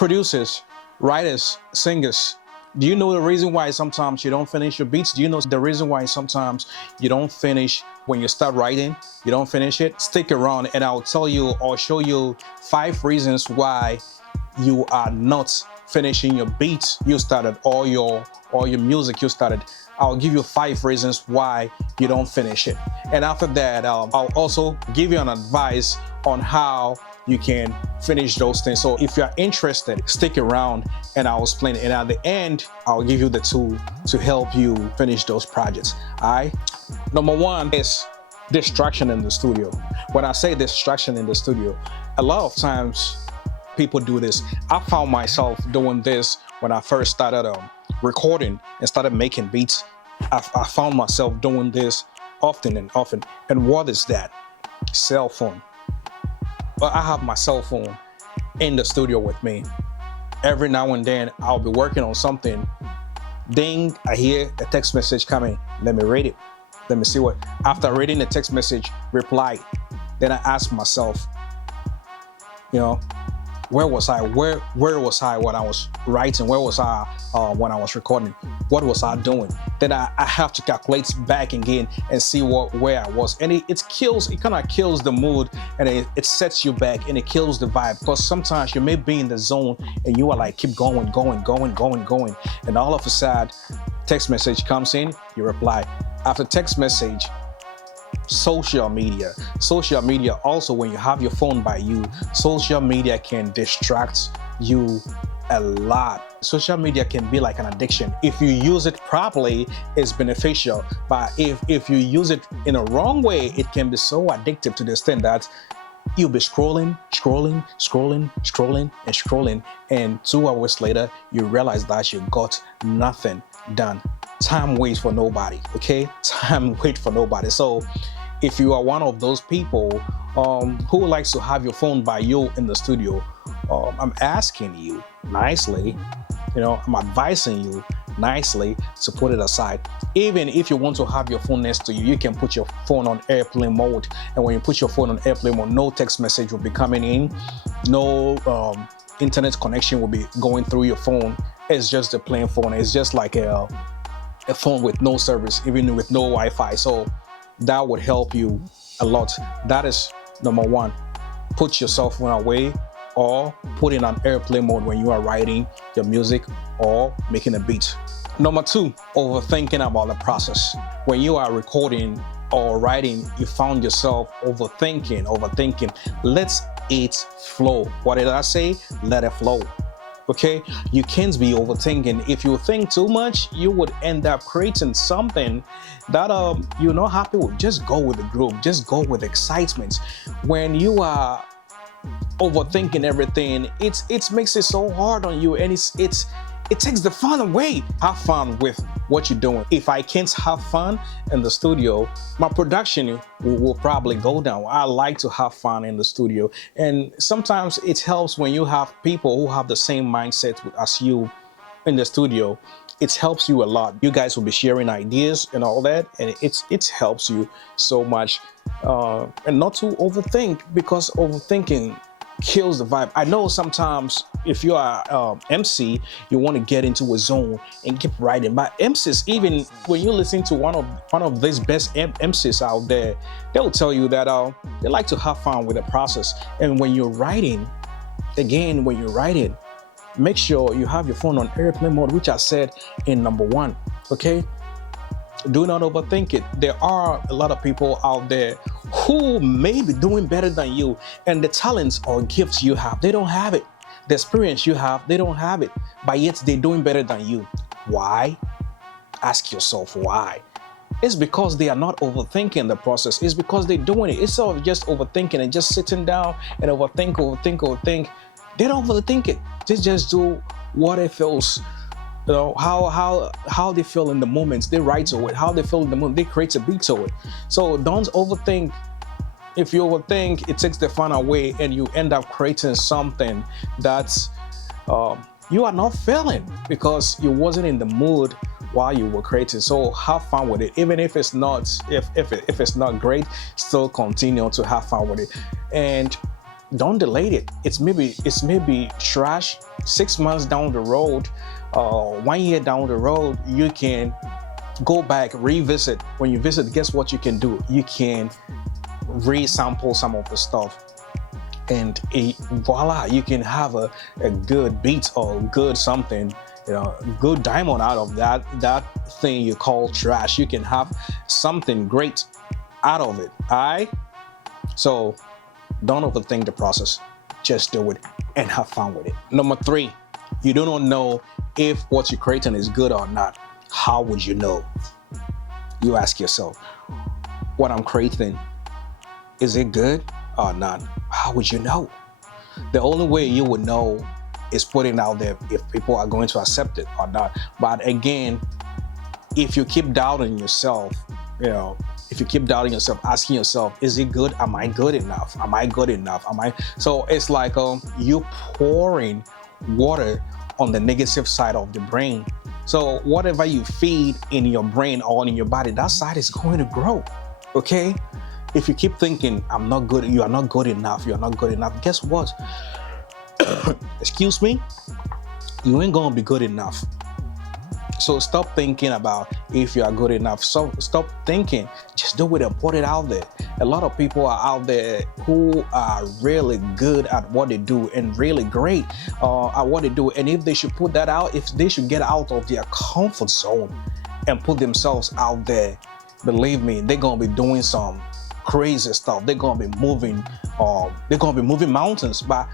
Producers, writers, singers, do you know the reason why sometimes you don't finish your beats? Do you know the reason why sometimes you don't finish when you start writing? You don't finish it? Stick around and I'll tell you or show you 5 reasons why you are not finishing your beats you started or your music you started. I'll give you 5 reasons why you don't finish it. And after that, I'll also give you an advice on how you can finish those things. So if you're interested, stick around and I'll explain it. And at the end, I'll give you the tool to help you finish those projects. All right. Number 1 is distraction in the studio. When I say distraction in the studio, a lot of times people do this. I found myself doing this when I first started recording and started making beats. I found myself doing this often and often. And what is that? Cell phone. Well, I have my cell phone in the studio with me. Every now and then I'll be working on something. Ding, I hear a text message coming. Let me read it. Let me see what. After reading the text message, reply. Then I ask myself, where was I? Where was I when I was writing? Where was I when I was recording? What was I doing? Then I have to calculate back again and see where I was. And it kind of kills the mood, and it sets you back and it kills the vibe, because sometimes you may be in the zone and you are like, keep going. And all of a sudden, text message comes in, you reply. After text message, social media also, when you have your phone by you, social media can distract you a lot. Social media can be like an addiction. If you use it properly, it's beneficial, but if you use it in a wrong way, it can be so addictive to the extent that you'll be scrolling, and 2 hours later you realize that you got nothing done. Time waits for nobody, okay? Time waits for nobody. So if you are one of those people who likes to have your phone by you in the studio, I'm asking you nicely, I'm advising you nicely to put it aside. Even if you want to have your phone next to you, you can put your phone on airplane mode. And when you put your phone on airplane mode, no text message will be coming in, no internet connection will be going through your phone. It's just a plain phone. It's just like a phone with no service, even with no Wi-Fi. So that would help you a lot. That is number 1. Put your cell phone away or put in an airplane mode when you are writing your music or making a beat. Number 2, overthinking about the process. When you are recording or writing, you found yourself overthinking. Let it flow. What did I say? Let it flow. Okay, you can't be overthinking. If you think too much, you would end up creating something that you're not happy with. Just go with the groove. Just go with excitement. When you are overthinking everything, it makes it so hard on you, and it takes the fun away. Have fun with what you're doing. If I can't have fun in the studio, my production will probably go down. I like to have fun in the studio. And sometimes it helps when you have people who have the same mindset as you in the studio. It helps you a lot. You guys will be sharing ideas and all that, and it helps you so much. And not to overthink, because overthinking kills the vibe. I know sometimes if you are MC, you want to get into a zone and keep writing. But MCs, even when you listen to one of these best MCs out there, they'll tell you that they like to have fun with the process. And when you're writing, make sure you have your phone on airplane mode, which I said in number 1. Okay. Do not overthink it. There are a lot of people out there who may be doing better than you, and the talents or gifts you have, they don't have it. The experience you have, they don't have it, but yet they're doing better than you. Why? Ask yourself why. It's because they are not overthinking the process. It's because they're doing it. Instead of just overthinking and just sitting down and overthink. They don't overthink it. They just do what it feels. How they feel in the moments, they write to it. How they feel in the moment, they create a beat to it. So don't overthink. If you overthink, it takes the fun away, and you end up creating something that you are not feeling because you wasn't in the mood while you were creating. So have fun with it, even if it's not if it's not great. Still continue to have fun with it. And Don't delay it. It's maybe trash. 6 months down the road, 1 year down the road, you can go back, revisit. When you visit, guess what you can do? You can re-sample some of the stuff, and voila, you can have a good beat or good something, good diamond out of that thing you call trash. You can have something great out of it. All right. So don't overthink the process. Just do it and have fun with it. Number 3, you do not know if what you're creating is good or not. How would you know? You ask yourself, what I'm creating, is it good or not? How would you know? The only way you would know is putting out there if people are going to accept it or not. But again, if you keep doubting yourself, asking yourself, is it good? Am I good enough? Am I good enough? So it's like you pouring water on the negative side of the brain. So whatever you feed in your brain or in your body, that side is going to grow. Okay? If you keep thinking, I'm not good, you are not good enough, you're not good enough, guess what? Excuse me? You ain't gonna be good enough. So stop thinking about if you are good enough. So stop thinking, just do it and put it out there. A lot of people are out there who are really good at what they do and really great at what they do. And if they should put that out, if they should get out of their comfort zone and put themselves out there, believe me, they're gonna be doing some crazy stuff. They're gonna be moving mountains. But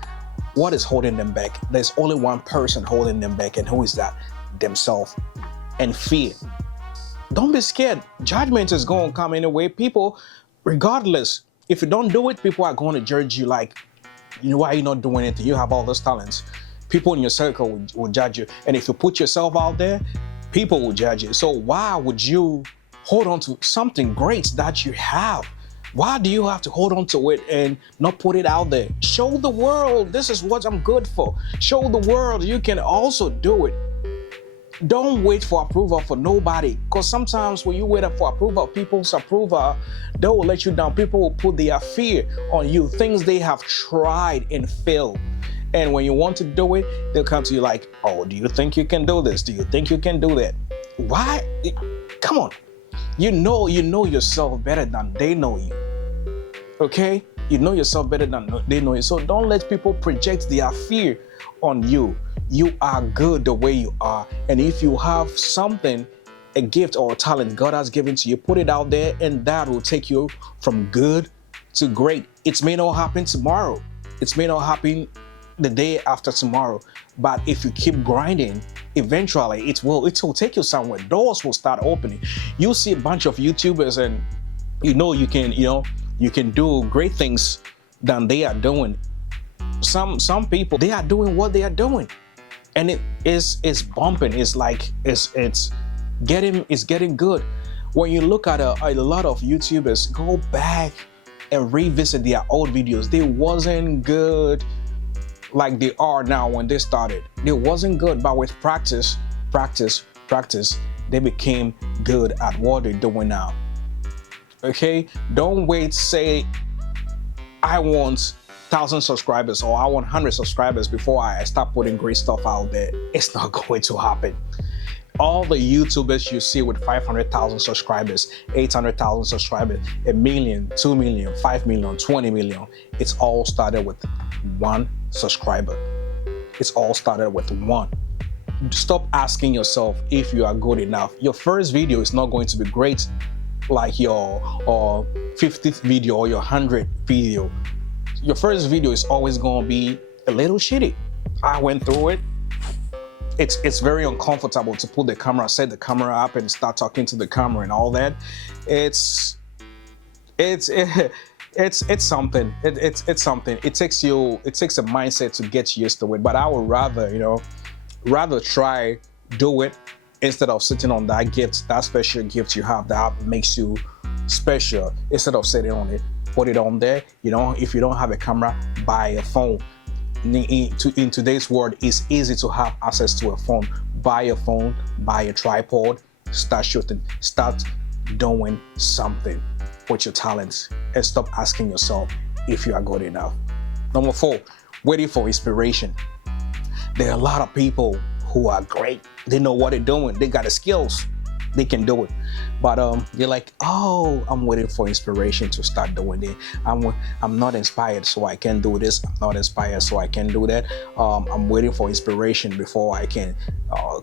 what is holding them back? There's only one person holding them back, and who is that? Themselves. And fear. Don't be scared. Judgment is going to come anyway. People, regardless, if you don't do it, people are going to judge you like, why are you not doing anything? You have all those talents. People in your circle will judge you. And if you put yourself out there, people will judge you. So why would you hold on to something great that you have? Why do you have to hold on to it and not put it out there? Show the world, this is what I'm good for. Show the world you can also do it. Don't wait for approval for nobody, because sometimes when you wait for approval, people's approval, they will let you down. People will put their fear on you, things they have tried and failed. And when you want to do it, they'll come to you like, oh, do you think you can do this? Do you think you can do that? Why? Come on. You know yourself better than they know you. Okay? You know yourself better than they know you. So don't let people project their fear on you. You are good the way you are. And if you have something, a gift or a talent God has given to you, put it out there, and that will take you from good to great. It may not happen tomorrow. It may not happen the day after tomorrow. But if you keep grinding, eventually it will take you somewhere. Doors will start opening. You'll see a bunch of YouTubers, and you can do great things than they are doing. Some people, they are doing what they are doing, and it's bumping. It's like it's getting good. When you look at a lot of YouTubers, go back and revisit their old videos. They wasn't good like they are now when they started. They wasn't good, but with practice, they became good at what they're doing now. Okay? Don't wait, say, I want 1,000 subscribers or I want 100 subscribers before I start putting great stuff out there. It's not going to happen. All the YouTubers you see with 500,000 subscribers, 800,000 subscribers, 1 million, 2 million, 5 million, 20 million, it's all started with one subscriber. It's all started with one. Stop asking yourself if you are good enough. Your first video is not going to be great like your 50th video or your 100th video. Your first video is always going to be a little shitty. I went through it. It's very uncomfortable to put the camera, set the camera up and start talking to the camera and all that. It's something. It's something. It takes a mindset to get used to it. But I would rather try do it instead of sitting on that gift, that special gift you have that makes you special. Instead of sitting on it, put it on there. If you don't have a camera, buy a phone. In today's world, it's easy to have access to a phone. Buy a phone, buy a tripod, start shooting, start doing something with your talents, and stop asking yourself if you are good enough. Number 4, waiting for inspiration. There are a lot of people who are great. They know what they're doing. They got the skills. They can do it. But they're like, oh, I'm waiting for inspiration to start doing it. I'm not inspired, so I can do this. I'm not inspired, so I can do that. I'm waiting for inspiration before I can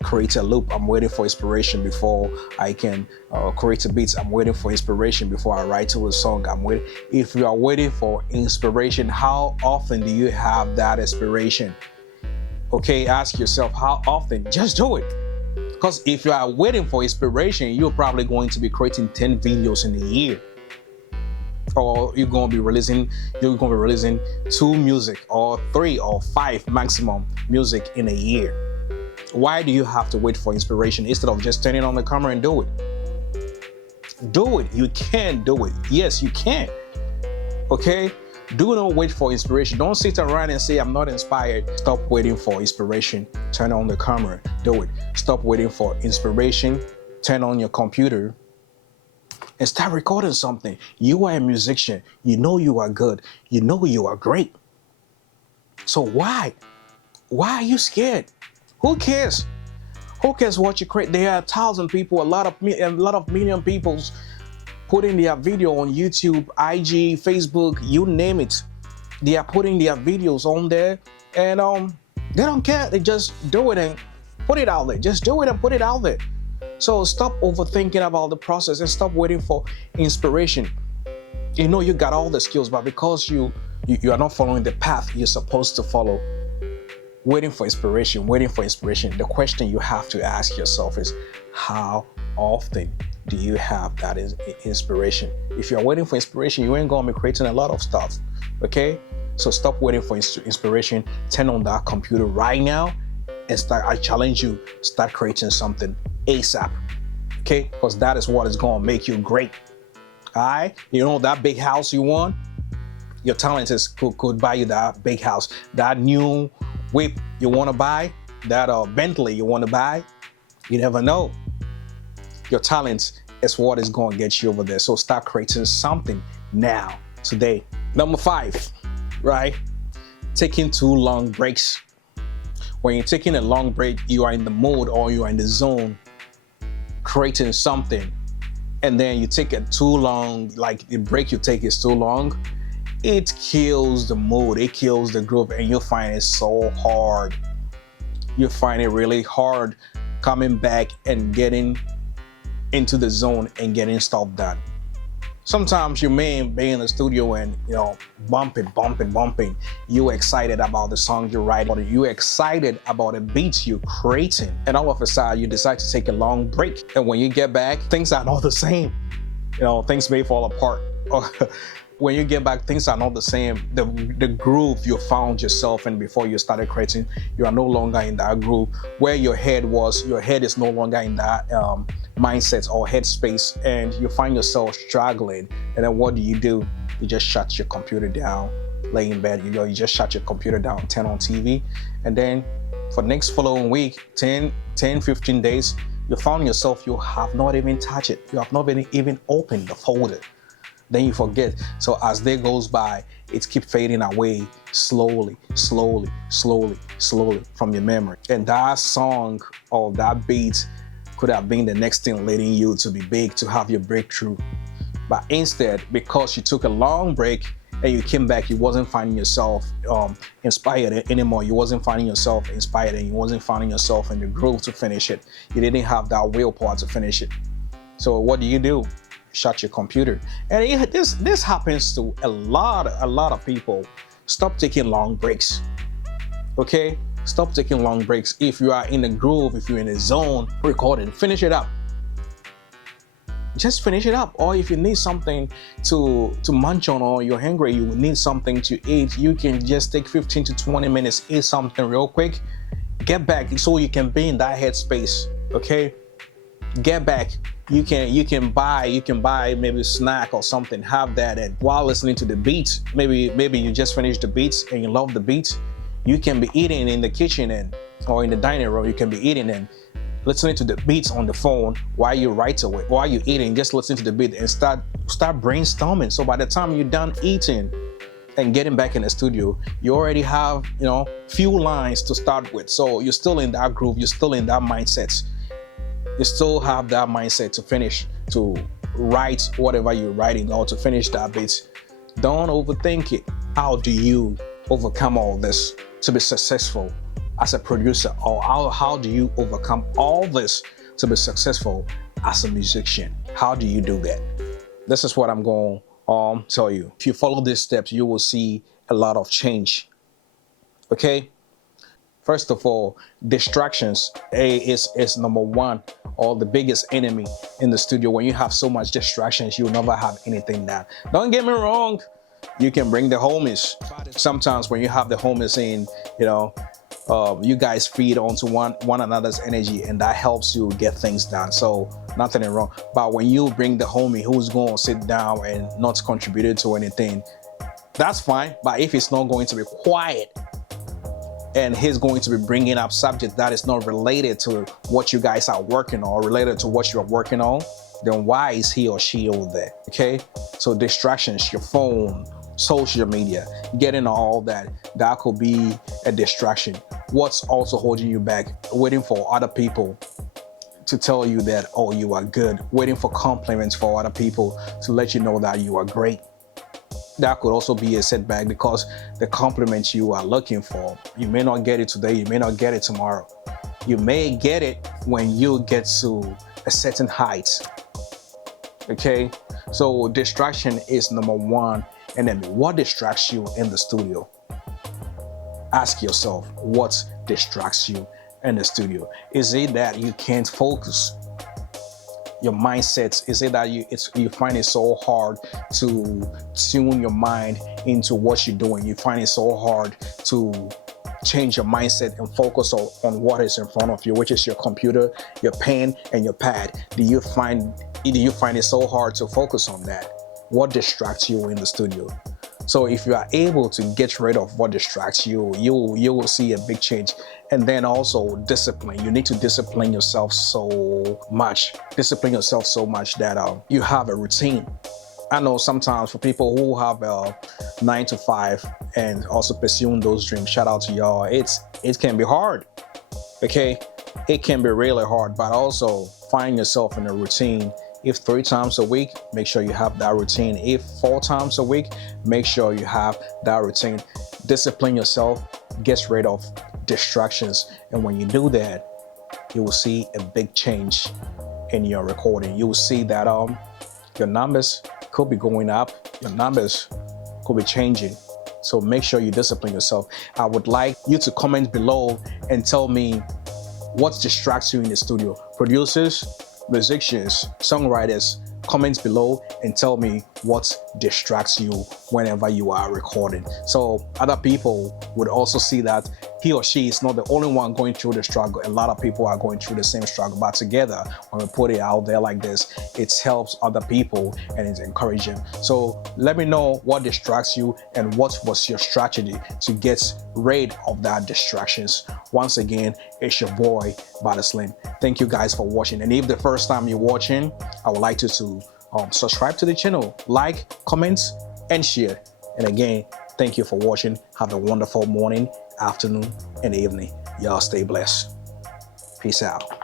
create a loop. I'm waiting for inspiration before I can create a beat. I'm waiting for inspiration before I write to a song. If you are waiting for inspiration, how often do you have that inspiration? Okay, ask yourself how often. Just do it. Because if you are waiting for inspiration, you're probably going to be creating 10 videos in a year. Or you're going to be releasing 2 music or 3 or 5 maximum music in a year. Why do you have to wait for inspiration instead of just turning on the camera and do it? Do it. You can do it. Yes, you can. Okay? Do not wait for inspiration. Don't sit around and say, I'm not inspired. Stop waiting for inspiration. Turn on the camera. Do it. Stop waiting for inspiration. Turn on your computer and start recording something. You are a musician. You know you are good. You know you are great. So why? Why are you scared? Who cares? Who cares what you create? There are 1,000 people, a lot of million people putting their video on YouTube, IG, Facebook, you name it. They are putting their videos on there, and they don't care. They just do it and put it out there. Just do it and put it out there. So stop overthinking about the process and stop waiting for inspiration. You know you got all the skills, but because you are not following the path you're supposed to follow, waiting for inspiration. The question you have to ask yourself is, how often do you have that inspiration? If you're waiting for inspiration, you ain't gonna be creating a lot of stuff, okay? So stop waiting for inspiration. Turn on that computer right now and I challenge you, start creating something ASAP, okay? Because that is what is gonna make you great, all right? You know that big house you want? Your talent could buy you that big house. That new whip you wanna buy, that Bentley you wanna buy, you never know. Your talent is what is going to get you over there. So start creating something now, today. Number 5, right? Taking too long breaks. When you're taking a long break, you are in the mode or you are in the zone, creating something. And then you take it too long, like the break you take is too long. It kills the mood, it kills the groove, and you'll find it so hard. You find it really hard coming back and getting into the zone and getting stuff done. Sometimes you may be in the studio and, bumping. You're excited about the song you write, or you're excited about the beats you're creating. And all of a sudden, you decide to take a long break. And when you get back, things are not the same. Things may fall apart. When you get back, things are not the same. The groove you found yourself in before you started creating, you are no longer in that groove. Where your head was, your head is no longer in that mindset or headspace, and you find yourself struggling. And then what do? You just shut your computer down, lay in bed, you just shut your computer down, turn on TV, and then for the next following week, 10, 15 days, you found yourself, you have not even touched it. You have not even opened the folder. Then you forget. So as day goes by, it keeps fading away slowly from your memory. And that song or that beat could have been the next thing leading you to be big, to have your breakthrough. But instead, because you took a long break and you came back, you wasn't finding yourself inspired anymore. You wasn't finding yourself inspired, and you wasn't finding yourself in the groove to finish it. You didn't have that willpower to finish it. So what do? Shut your computer. And this happens to a lot of people. Stop taking long breaks. Okay? Stop taking long breaks. If you are in a groove, if you're in a zone, recording, finish it up. Just finish it up. Or if you need something to munch on, or you're hungry, you need something to eat, you can just take 15 to 20 minutes, eat something real quick, get back so you can be in that headspace. Okay? Get back. You can buy maybe a snack or something, have that, and while listening to the beats, maybe you just finished the beats and you love the beats, you can be eating in the kitchen or in the dining room. You can be eating and listening to the beats on the phone while you while you're eating, just listen to the beat and start brainstorming. So by the time you're done eating, and getting back in the studio, you already have, few lines to start with. So you're still in that groove, you're still in that mindset. You still have that mindset to finish, to write whatever you're writing, or to finish that bit. Don't overthink it. How do you overcome all this to be successful as a producer? Or how do you overcome all this to be successful as a musician? How do you do that? This is what I'm going to tell you. If you follow these steps, you will see a lot of change. Okay? First of all, distractions is number one, or the biggest enemy in the studio. When you have so much distractions, you'll never have anything done. Don't get me wrong, you can bring the homies. Sometimes when you have the homies in, you guys feed onto one another's energy, and that helps you get things done. So nothing wrong. But when you bring the homie who's going to sit down and not contribute to anything, that's fine. But if it's not going to be quiet, and he's going to be bringing up subjects that is not related to what you guys are working on, or related to what you're working on, then why is he or she over there? Okay? So distractions, your phone, social media, getting all that could be a distraction. What's also holding you back? Waiting for other people to tell you that, oh, you are good. Waiting for compliments for other people to let you know that you are great. That could also be a setback, because the compliments you are looking for, you may not get it today, you may not get it tomorrow. You may get it when you get to a certain height. Okay? So distraction is number one. And then what distracts you in the studio? Ask yourself, what distracts you in the studio? Is it that you can't focus? Your mindset, is it that you find it so hard to tune your mind into what you're doing? You find it so hard to change your mindset and focus on what is in front of you, which is your computer, your pen, and your pad. Do you find it so hard to focus on that? What distracts you in the studio? So if you are able to get rid of what distracts you, you will see a big change. And then also discipline. You need to discipline yourself so much. Discipline yourself so much that you have a routine. I know sometimes for people who have a 9 to 5 and also pursuing those dreams, shout out to y'all. It can be hard. Okay? It can be really hard, but also find yourself in a routine. If 3 times a week, make sure you have that routine. If 4 times a week, make sure you have that routine. Discipline yourself, get rid of distractions. And when you do that, you will see a big change in your recording. You will see that your numbers could be going up, your numbers could be changing. So make sure you discipline yourself. I would like you to comment below and tell me what distracts you in the studio. Producers, musicians, songwriters, comment below and tell me what distracts you whenever you are recording. So other people would also see that he or she is not the only one going through the struggle. A lot of people are going through the same struggle, but together, when we put it out there like this, it helps other people and it's encouraging. So let me know what distracts you and what was your strategy to get rid of that distractions. Once again, it's your boy, Bada Slim. Thank you guys for watching. And if the first time you're watching, I would like you to subscribe to the channel, like, comment, and share. And again, thank you for watching. Have a wonderful morning, afternoon, and evening. Y'all stay blessed. Peace out.